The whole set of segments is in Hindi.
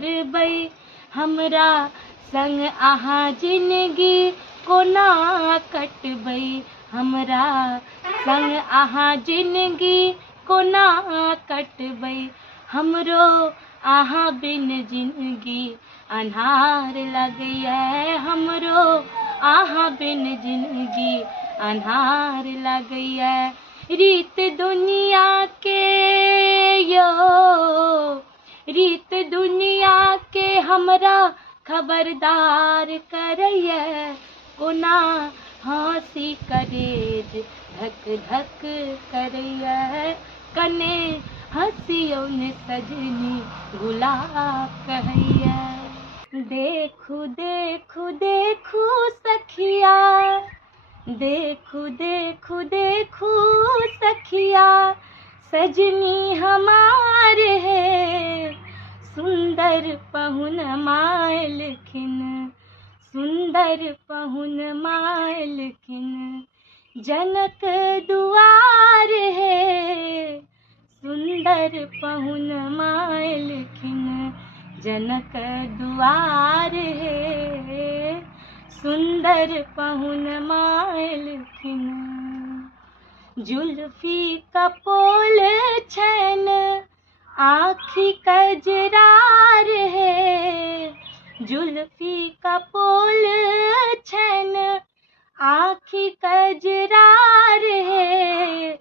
करबै, हमरा संग अहाँ जिंदगी कोना कटबै, हमरा संग अहाँ जिंदगी कोना कटबै, हमरो अहाँ बिन जिंदगी अन्हार लगैए, हमरो अहाँ बिन जिंदगी अन्हार लगैए। रीत दुनिया के यो, रीत दुनिया के हमरा खबरदार करैए, कोना हँसी करेज धक धक करैए, कने हँसियौन सजनी गुलाब कहैए। देखू देखू देखू सखिया, देखू देखू देखू सखिया, सजनी हमार है, सुंदर पहुन मालखिन, सुंदर पहुन मालखिन, जनक दुआर है, सुंदर पहुन मालखिन, जनक दुआर है, सुंदर पहुन मालखिन। जुल्फी कपोल छैन आँखि कजरार है, जुल्फी कपोल छैन आँखि कजरार है,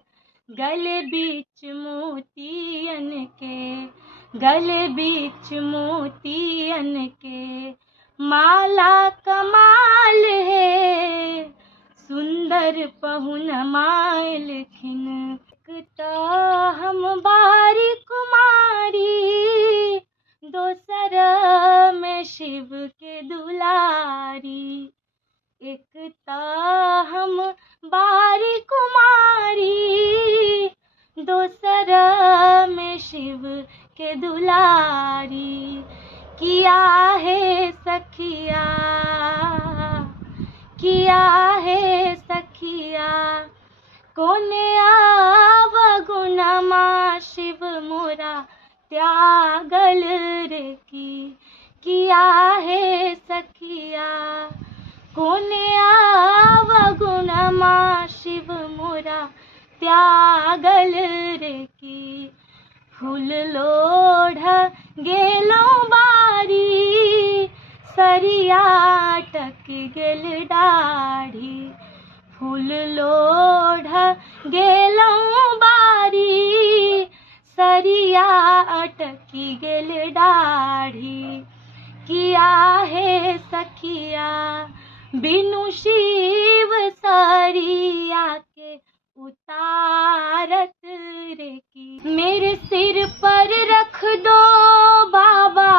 गले बीच मोतियन के, गले बीच मोतियन के माला कमाल है, सुंदर पहुन मालखिन। तो हम बारी कुमारी, दोसर में शिव के दुलारी, एक तो हम बारी कुमारी, दोसर में शिव के दुलारी। किया है सखिया, किया है सखिया, कोने अवगुणमा शिव मोरा त्यागल रे की, किया है सखिया, कोने अवगुणमा शिव मोरा त्यागल रे की। फूल लोढ़ गेलो बारी, सरिया टक गेल डाढ़ी, फूल लोढ़ गेलो बारी, सरिया अटकी गेल डाढ़ी। किया है सखिया बिनु शिव सरिया के उतारत रे की। मेरे सिर पर रख दो बाबा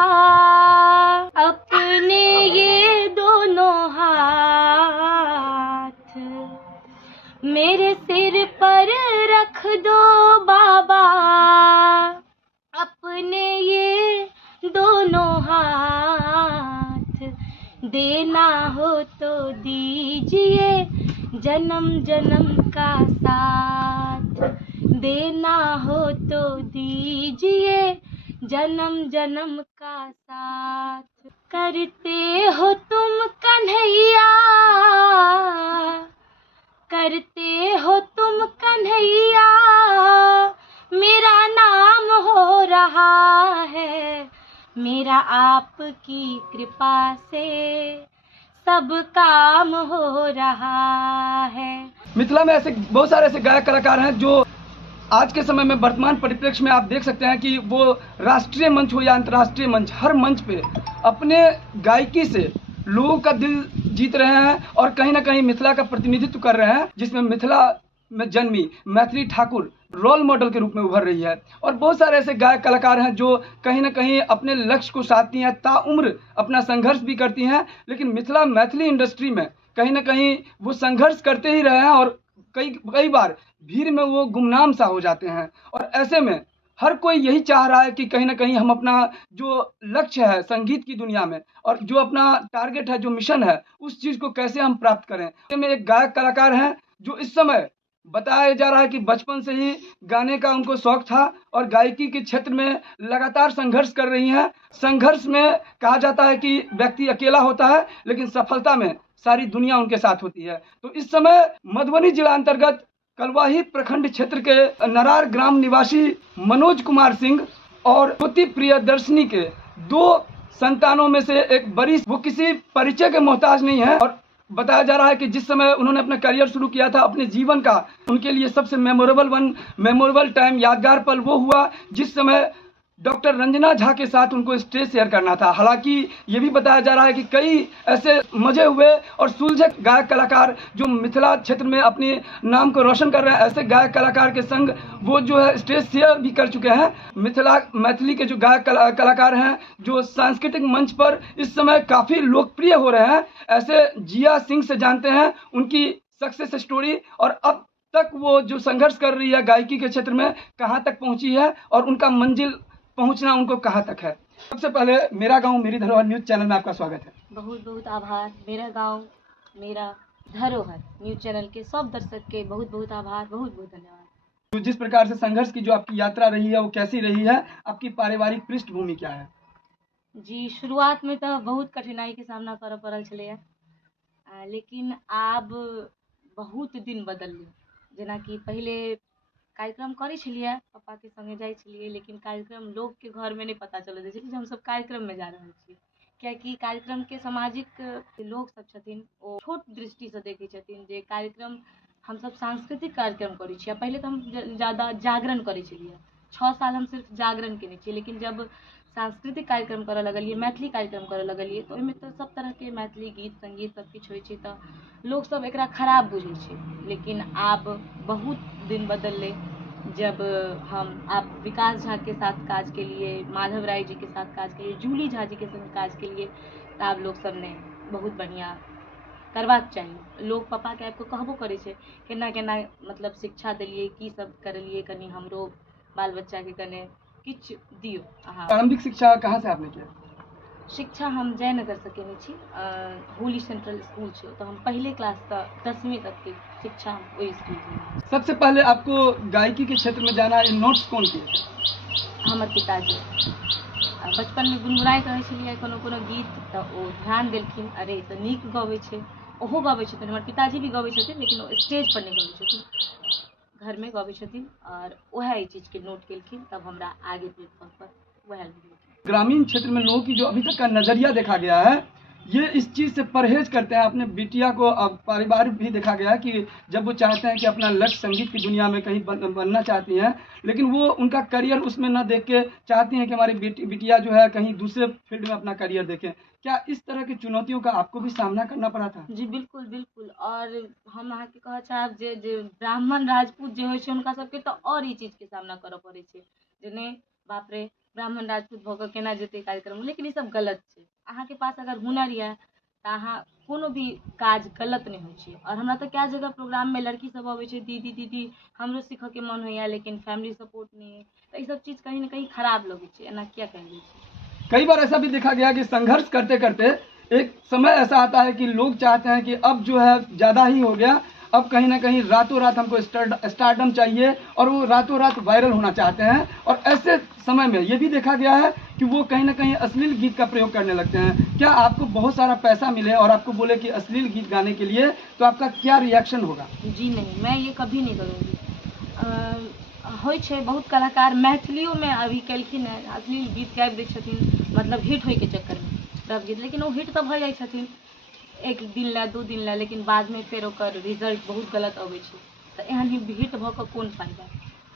अपने ये दोनों हाथ, मेरे सिर पर रख दो बाबा अपने ये दोनों हाथ, देना हो तो दीजिए जन्म जन्म का साथ, देना हो तो दीजिए जन्म जन्म का साथ। करते हो तुम कन्हैया, करते हो तुम कन्हैया, मेरा नाम हो रहा है, मेरा आपकी कृपा से सब काम हो रहा है। मिथिला में ऐसे बहुत सारे ऐसे गायक कलाकार हैं जो आज के समय में वर्तमान परिप्रेक्ष्य में आप देख सकते हैं कि वो राष्ट्रीय मंच हो या अंतर्राष्ट्रीय मंच, हर मंच पे अपने गायकी से लोगों का दिल जीत रहे हैं और कहीं ना कहीं मिथिला का प्रतिनिधित्व कर रहे हैं, जिसमें मिथिला में जन्मी मैथिली ठाकुर रोल मॉडल के रूप में उभर रही है। और बहुत सारे ऐसे गायक कलाकार हैं जो कहीं ना कहीं अपने लक्ष्य को साधती हैं, ताउम्र अपना संघर्ष भी करती हैं, लेकिन मिथिला मैथिली इंडस्ट्री में कहीं ना कहीं वो संघर्ष करते ही रहे हैं और कई बार भीड़ में वो गुमनाम सा हो जाते हैं। और ऐसे में हर कोई यही चाह रहा है कि कहीं ना कहीं हम अपना जो लक्ष्य है संगीत की दुनिया में और जो अपना टारगेट है, जो मिशन है, उस चीज़ को कैसे हम प्राप्त करें। में एक गायक कलाकार हैं जो इस समय बताया जा रहा है कि बचपन से ही गाने का उनको शौक था और गायकी के क्षेत्र में लगातार संघर्ष कर रही हैं। संघर्ष में कहा जाता है कि व्यक्ति अकेला होता है, लेकिन सफलता में सारी दुनिया उनके साथ होती है। तो इस समय मधुबनी जिला अंतर्गत कलवाही प्रखंड क्षेत्र के नरार ग्राम निवासी मनोज कुमार सिंह और ज्योति प्रियदर्शनी के 2 संतानों में से एक बड़ी, वो किसी परिचय के मोहताज नहीं है। और बताया जा रहा है कि जिस समय उन्होंने अपना करियर शुरू किया था अपने जीवन का, उनके लिए सबसे मेमोरेबल टाइम, यादगार पल वो हुआ जिस समय डॉक्टर रंजना झा के साथ उनको स्टेज शेयर करना था। हालांकि ये भी बताया जा रहा है कि कई ऐसे मजे हुए और सुलझे गायक कलाकार जो मिथिला क्षेत्र में अपने नाम को रोशन कर रहे हैं, ऐसे गायक कलाकार के संग वो जो है स्टेज शेयर भी कर चुके हैं। मैथिली के जो गायक कलाकार हैं जो सांस्कृतिक मंच पर इस समय काफ़ी लोकप्रिय हो रहे हैं, ऐसे जिया सिंह से जानते हैं उनकी सक्सेस स्टोरी और अब तक वो जो संघर्ष कर रही है गायकी के क्षेत्र में कहाँ तक पहुँची है और उनका मंजिल पहुंचना उनको कहाँ तक है। सबसे पहले मेरा गांव मेरी धरोहर न्यूज चैनल में आपका स्वागत है। बहुत बहुत आभार। मेरा गांव मेरा धरोहर न्यूज चैनल के सब दर्शक के बहुत बहुत आभार, बहुत बहुत धन्यवाद। तो जिस प्रकार से संघर्ष की जो आपकी यात्रा रही है वो कैसी रही है, आपकी पारिवारिक पृष्ठभूमि क्या है? जी, शुरुआत में तो बहुत कठिनाई के सामना करऽ पड़ल छलैया, लेकिन आब बहुत दिन बदललै। जेना कि पहिले कार्यक्रम करै छलियै, पापाके संगे जाइ छलियै, लेकिन कार्यक्रम लोकके घरमे नहि पता चलऽ दै छलै जे हमसब कार्यक्रममे जा रहल छी। कियाकि कार्यक्रमके सामाजिक लोक सब छथिन ओ छोट दृष्टिसँ देखै छथिन जे कार्यक्रम हमसब सांस्कृतिक कार्यक्रम करै छी। पहिले तऽ हम ज़्यादा जागरण करै छलियै, 6 साल हम सिर्फ जागरण केने छियै, लेकिन जब सांस्कृतिक कार्यक्रम करऽ लगलियै, मैथिली कार्यक्रम करऽ लगलियै तऽ ओहिमे तऽ सब तरहके मैथिली गीत संगीत सब किछु होइ छै तऽ लोक सब एकरा खराब बुझै छै। लेकिन आब बहुत दिन बदललै जब हम आप विकास झा के साथ काज के लिए, माधव राय जी के साथ काज के लिए, जूली झा जी के संग काज के लिए, तऽ आब लोक सब ने बहुत बढ़िया करबाक चाही। लोग पापा के आबि कऽ कहबो करै छै केना केना मतलब शिक्षा देलियै, की सब करलियै, कनि हमरो बाल बच्चा के कने किछु दियौ अहाँ। प्रारंभिक शिक्षा कहाँ से आपने किया? शिक्षा हम जयनगर से केने छी, होली सेंट्रल स्कूल छै, तो हम पहले क्लास से 10वीं तक की शिक्षा हम वही स्कूल से। सबसे पहले आपको गायकी के क्षेत्र में जाना है, नोट्स कौन किए? हमर पिताजी। बचपन में गुनगुनाइत रहै छलियै कोनो कोनो गीत तऽ ओ ध्यान देलखिन, अरे ई तऽ नीक गबै छै, ओहो गबै छथिन। हमर पिताजी भी गबै छथिन, लेकिन ओ स्टेज पर नहीं गबै छथिन, घर में गबै छथिन, और वह ई चीज के नोट केलखिन, तब हमरा आगे प्लेटफॉर्म पर वह मिलल। ग्रामीण क्षेत्र में लोगों की जो अभी तक का नजरिया देखा गया है, ये इस चीज़ से परहेज करते हैं। अपने बिटिया को अब परिवार भी देखा गया है कि जब वो चाहते हैं कि अपना लक्ष्य संगीत की दुनिया में कहीं बनना चाहती हैं, लेकिन वो उनका करियर उसमें न देख के चाहती हैं कि हमारी बिटिया जो है कहीं दूसरे फील्ड में अपना करियर देखें। क्या इस तरह की चुनौतियों का आपको भी सामना करना पड़ा था? जी बिल्कुल बिल्कुल। और हम अहाँके कहऽ चाहब जे ब्राह्मण राजपूत जे होइ छै हुनका सबके तऽ और ई चीज के सामना करऽ पड़ै छै जे नहि बाप रे ब्राह्मण राजपूत भऽ कऽ केना जेतै कार्यक्रम। लेकिन ई सब गलत छै। अहाँके पास अगर हुनर यऽ तऽ अहाँ कोनो भी काज गलत नहीं होइ छै। और हमरा तऽ कए जगह प्रोग्राम में लड़की सब अबै छै, दीदी दीदी हमरो सीखऽ के मन होइया, लेकिन फैमिली सपोर्ट नहीं है, तऽ ई सब चीज कहीं ना कहीं खराब लगै छै। एना किया कयल जाइ छै? कई बार ऐसा भी देखा गया कि संघर्ष करते करते एक समय ऐसा आता है कि लोग चाहते हैं कि अब जो है ज़्यादा ही हो गया, अब कहीं ना कहीं रातों रात हमको स्टारडम चाहिए और वो रातों रात वायरल होना चाहते हैं। और ऐसे समय में ये भी देखा गया है कि वो कहीं ना कहीं अश्लील गीत का प्रयोग करने लगते हैं। क्या आपको बहुत सारा पैसा मिले और आपको बोले कि अश्लील गीत गाने के लिए, तो आपका क्या रिएक्शन होगा? जी नहीं, मैं ये कभी नहीं करूँगी। होइ छै बहुत कलाकार मैथिलियों में अभी केलखिन है, अश्लील गीत गाबि दै छथिन, मतलब हिट होइके चक्करमे रफ गीत, लेकिन वो हिट तऽ भऽ जाइ छथिन एक दिन ला 2 दिन ला, लेकिन बादमे फेर ओकर रिजल्ट बहुत गलत अबै छै। तऽ एहन हिट भऽ कऽ कोन फायदा?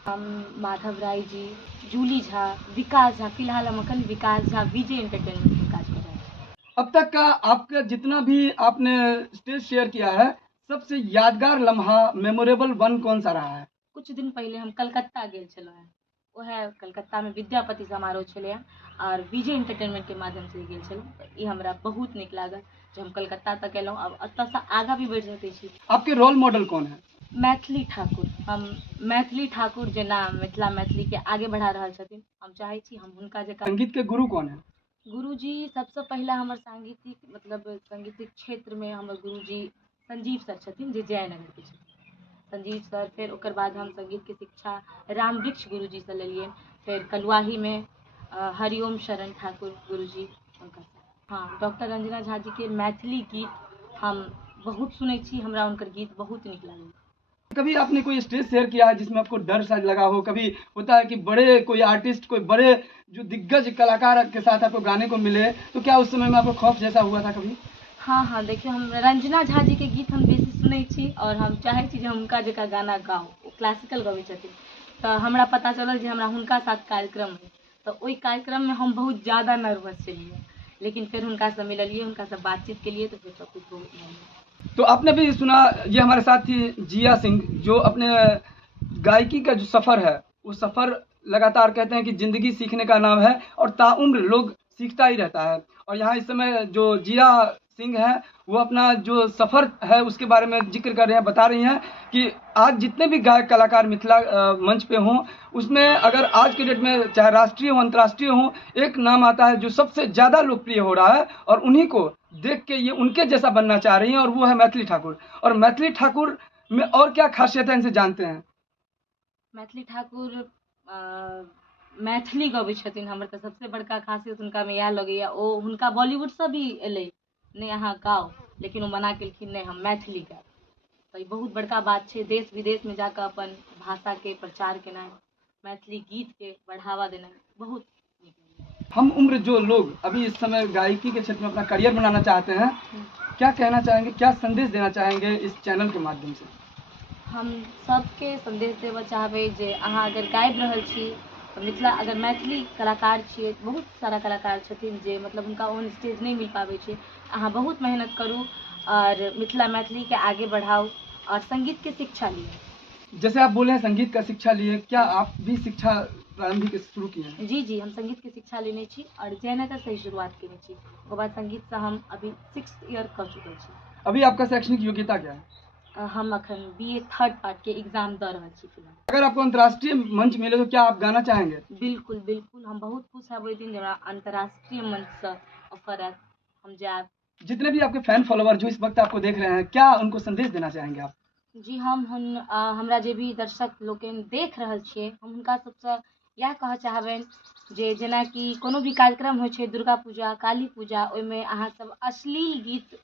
हम माधव राय जी, जूली झा, विकास झा, फिलहाल हम अखन विकास झा विजय एंटरटेनमेंट में काज कर रहे हैं। अब तक का आपका जितना भी आपने स्टेज शेयर किया है, सबसे यादगार लम्हा, मेमोरेबल वन कौन सा रहा है? कुछ दिन पहले हम कलकत्ता गेल छलहुँ हैं, वह कलकत्ता में विद्यापति समारोह छलै और विजय एंटरटेनमेंट के माध्यम से गेल छलहुँ। तऽ ई हमरा बहुत नीक लागल जे हम कलकत्ता तक एलहुँ, अब एतऽसँ आगाँ भी बढ़ि सकै छी। आपके रोल मॉडल कौन है? मैथिली ठाकुर। हम मैथिली ठाकुर जेना मिथिला मैथिली के आगे बढ़ा रहल छथिन, हम चाहै छी हम हुनका जकाँ। संगीत के गुरु कौन है? गुरुजी सबसँ पहिला हमर सांगीतिक मतलब सांगीतिक क्षेत्र में हमर गुरुजी संजीव सर छथिन, जे जयनगर के छथिन। संजीव सर, फिर ओकर बाद हम संगीत के शिक्षा राम वृक्ष गुरुजी से लेलिए, फिर कलुआही में हरिओम शरण ठाकुर गुरुजी हुनका से। हाँ, डॉक्टर रंजना झा जी के मैथिली गीत हम बहुत सुनै छी, हमरा उनकर गीत बहुत नीक लागल। कभी आपने कोई स्टेज शेयर किया है जिसमें आपको डर सा लगा हो? कभी होता है कि बड़े कोई आर्टिस्ट, कोई बड़े जो दिग्गज कलाकार के साथ आपको गाने को मिले, तो क्या उस समय में आपको खौफ जैसा हुआ था कभी? हाँ, देखियो, हम रंजना झा जी के गीत हम बेसी सुनै छी और हम चाहै छी जे हम हुनका जकाँ गाना गाउ। ओ क्लासिकल गबै छथिन, तऽ हमरा पता चलल जे हमरा हुनका साथ कार्यक्रम है, तऽ ओहि कार्यक्रम में हम बहुत ज़्यादा नर्वस छलिए, लेकिन फिर हुनका से मिललिए, हुनका से बातचीत केलिए, तो फिर सब कुछ बहुत बढ़िया। तो आपने भी सुना, ये हमारे साथ थी जिया सिंह, जो अपने गायकी का जो सफ़र है, वो सफ़र लगातार कहते हैं कि ज़िंदगी सीखने का नाम है और ताउम्र लोग सीखता ही रहता है। और यहाँ इस समय जो जिया सिंह है, वो अपना जो सफ़र है उसके बारे में जिक्र कर रहे हैं, बता रही हैं कि आज जितने भी गायक कलाकार मिथिला मंच पे हों, उसमें अगर आज के डेट में चाहे राष्ट्रीय हो अंतर्राष्ट्रीय हो, एक नाम आता है जो सबसे ज़्यादा लोकप्रिय हो रहा है, और उन्हीं को देख के ये उनके जैसा बनना चाह रही हैं, और वो है मैथिली ठाकुर। और मैथिली ठाकुर में और क्या खासियत है, इनसे जानते हैं। मैथिली ठाकुर मैथिली गबै छथिन, हमर तऽ सबसे बड़का खासियत हुनकामे इएह लगैए। ओ हुनका बॉलीवुडसँ भी एलै नहि अहाँ गाउ, लेकिन ओ मना केलखिन नहि हम मैथिली गायब। तऽ ई बहुत बड़का बात छै, देश विदेशमे जाकऽ अपन भाषाके प्रचार केनाइ, मैथिली गीतके बढ़ावा देनाइ बहुत नीक लगैए। हम उम्र जो लोग अभी इस समय गायकी के क्षेत्र में अपना करियर बनाना चाहते हैं, क्या कहना चाहेंगे, क्या संदेश देना चाहेंगे इस चैनल के माध्यम से? हम सबके संदेश देबऽ चाहबै जे अहाँ अगर गाबि रहल छी तऽ मिथिला, अगर मैथिली कलाकार छियै, बहुत सारा कलाकार छथिन जे मतलब हुनका ऑन स्टेज नहीं मिल पाबै छै, अहाँ बहुत मेहनत करू और मिथिला मैथिली के आगे बढ़ाओ और संगीत के शिक्षा लिए। जैसे आप बोले हैं संगीत का शिक्षा लिए, क्या आप भी शिक्षा प्रारंभिक शुरू किए हैं? जी, हम संगीत के शिक्षा लेने छी और जयनगर से ही शुरुआत केने छी। ओकर बाद संगीत से हम अभी 6th ईयर कर चुके छी। अभी आपका शैक्षणिक योग्यता क्या है? हम अखन BA 3rd पार्ट के एग्जाम दऽ रहल छी फिलहाल। अगर आपको अंतर्राष्ट्रीय मंच मिले तो क्या आप गाना चाहेंगे? बिल्कुल बिल्कुल, हम बहुत खुश हेबै ओहि दिन जे हमरा अंतर्राष्ट्रीय मंच से ऑफर आयत, हम जायब। जितने भी आपके फैन फॉलोअर जो इस वक्त आपको देख रहे हैं, क्या उनको संदेश देना चाहेंगे आप? जी, हमरा जे भी दर्शक लोकनि देख रहल छियै, हम हुनका सबसँ इएह कहऽ चाहबनि जे जेनाकि कोनो भी कार्यक्रम होइ छै, दुर्गा पूजा, काली पूजा, ओहिमे अहाँ सब अश्लील गीत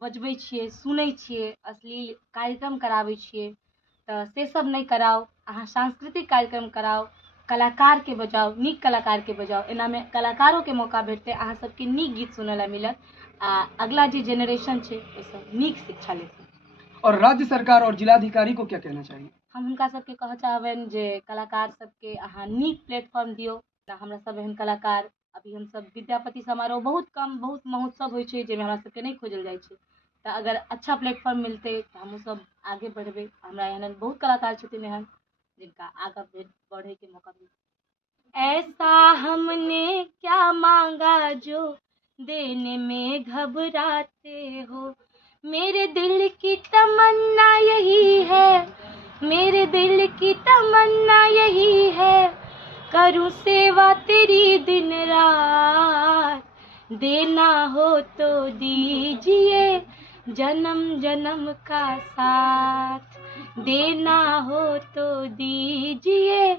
बजबै छियै, सुनै छियै, अश्लील कार्यक्रम कराबै छियै, तऽ से सब नहीं कराओ। अहाँ सांस्कृतिक कार्यक्रम कराओ, कलाकार के बजाओ, नीक कलाकार के बजाओ, एना में कलाकारों के मौका भेटतै, अहाँ सबके नीक गीत सुनय ला मिलत आ अगला जे जेनरेशन छै ओहिसँ नीक शिक्षा लेतै। और राज्य सरकार और जिलाधिकारी को क्या कहना चाहिए? हम हुनका सबके कहऽ चाहबनि जे कलाकार सबके अहाँ नीक प्लेटफॉर्म दियौ। हमरा सब एहन कलाकार, अभी हम सब विद्यापति समारोह बहुत कम, बहुत महोत्सव होइ छै जाहिमे हमरा सबके नहीं खोजल जाइ छै, तऽ अगर अच्छा प्लेटफॉर्म मिलतै तऽ हमहूँ सब आगे बढ़बै। हमरा एहन बहुत कलाकार छथिन एहन जिनका आगे बढ़े के मौका मिलता। ऐसा हमने क्या मांगा जो देने में घबराते हो, मेरे दिल की तमन्ना यही है, मेरे दिल की तमन्ना यही है, करूं सेवा तेरी दिन रात, देना हो तो दीजिए जन्म जन्म का साथ, देना हो तो दीजिए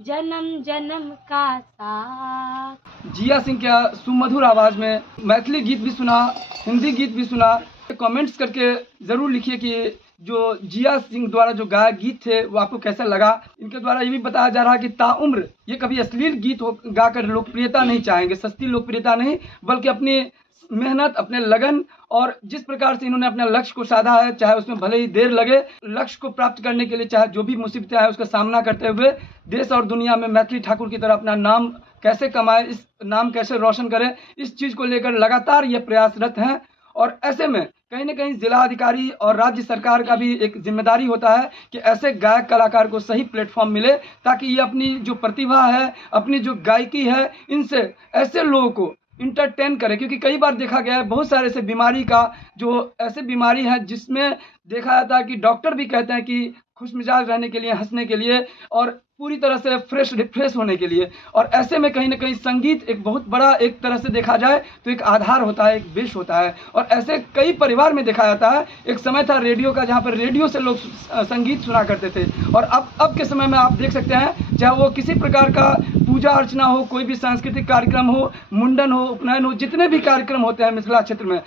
जन्म जन्म का साथ। जिया सिंह क्या सुमधुर आवाज में मैथिली गीत भी सुना, हिंदी गीत भी सुना। कमेंट्स करके ज़रूर लिखिए कि जो जिया सिंह द्वारा जो गाया गीत थे वो आपको कैसा लगा। इनके द्वारा ये भी बताया जा रहा है कि ताउम्र ये कभी अश्लील गीत गाकर लोकप्रियता नहीं चाहेंगे, सस्ती लोकप्रियता नहीं, बल्कि अपनी मेहनत, अपने लगन और जिस प्रकार से इन्होंने अपने लक्ष्य को साधा है, चाहे उसमें भले ही देर लगे, लक्ष्य को प्राप्त करने के लिए चाहे जो भी मुसीबतें आए उसका सामना करते हुए देश और दुनिया में मैथिली ठाकुर की तरह अपना नाम कैसे कमाए, इस नाम कैसे रोशन करें, इस चीज़ को लेकर लगातार ये प्रयासरत हैं। और ऐसे में कहीं ना कहीं जिला अधिकारी और राज्य सरकार का भी एक जिम्मेदारी होता है कि ऐसे गायक कलाकार को सही प्लेटफॉर्म मिले, ताकि ये अपनी जो प्रतिभा है, अपनी जो गायकी है, इनसे ऐसे लोगों को इंटरटेन करें। क्योंकि कई बार देखा गया है बहुत सारे ऐसे बीमारी का, जो ऐसे बीमारी है जिसमें देखा जाता है कि डॉक्टर भी कहते हैं कि खुश मिजाज रहने के लिए, हंसने के लिए और पूरी तरह से रिफ्रेश होने के लिए। और ऐसे में कहीं ना कहीं संगीत एक बहुत बड़ा, एक तरह से देखा जाए तो एक आधार होता है, एक बेस होता है। और ऐसे कई परिवार में देखा जाता है। एक समय था रेडियो का, जहाँ पर रेडियो से लोग संगीत सुना करते थे। और अब के समय में आप देख सकते हैं, चाहे वो किसी प्रकार का पूजा अर्चना हो, कोई भी सांस्कृतिक कार्यक्रम हो, मुंडन हो, उपनयन हो, जितने भी कार्यक्रम होते हैं मिथिला क्षेत्र में,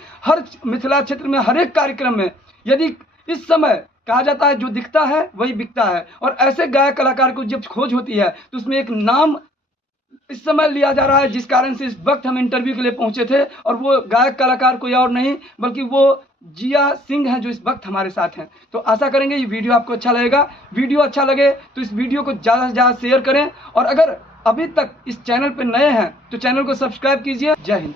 मिथिला क्षेत्र में हर एक कार्यक्रम में यदि इस समय कहा जाता है जो दिखता है वही बिकता है। और ऐसे गायक कलाकार को जब खोज होती है तो उसमें एक नाम इस समय लिया जा रहा है, जिस कारण से इस वक्त हम इंटरव्यू के लिए पहुंचे थे। और वो गायक कलाकार कोई और नहीं बल्कि वो जिया सिंह हैं, जो इस वक्त हमारे साथ हैं। तो आशा करेंगे ये वीडियो आपको अच्छा लगेगा। वीडियो अच्छा लगे तो इस वीडियो को ज़्यादा से ज़्यादा शेयर करें। और अगर अभी तक इस चैनल पर नए हैं तो चैनल को सब्सक्राइब कीजिए। जय हिंद।